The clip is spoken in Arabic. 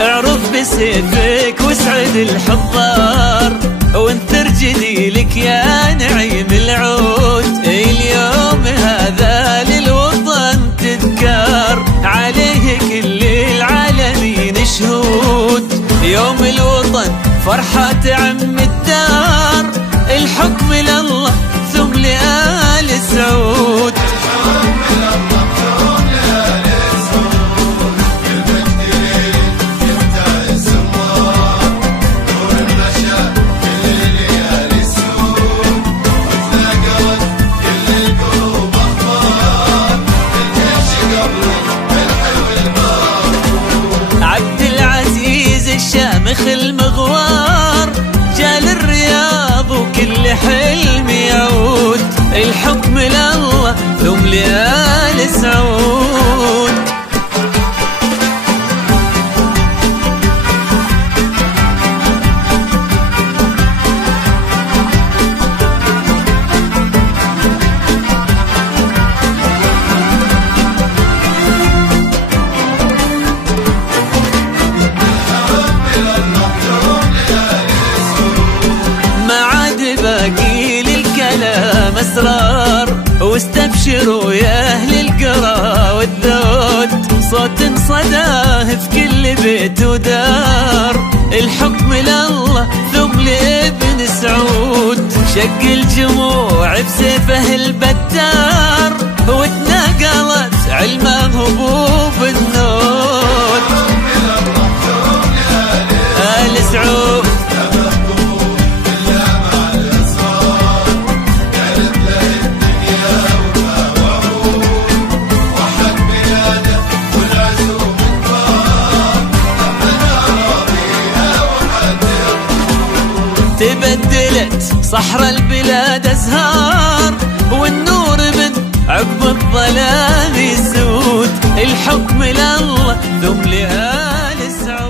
اعرف بسيفك واسعد الحضار، وانثر جديلك يا نعيم العود. اليوم هذا للوطن تذكار، عليه كل العالمين شهود. يوم الوطن فرحة تعم الدار، الحكم لله ثم لآل سعود. الشامخ المغوار جال الرياض وكل حلم يعود، الحكم لله ثم لآل سعود. باقي للكلام اسرار، واستبشروا يا اهل القرى والذود. صوت صداه في كل بيت ودار، الحكم لله ثم لابن سعود. شق الجموع بسيفه البتار، وتناقلت علمه هبوب النود. آل سعود تبدلت صحراء البلاد أزهار، والنور من عقب الظلام يسود. الحكم لله ثم لآل سعود.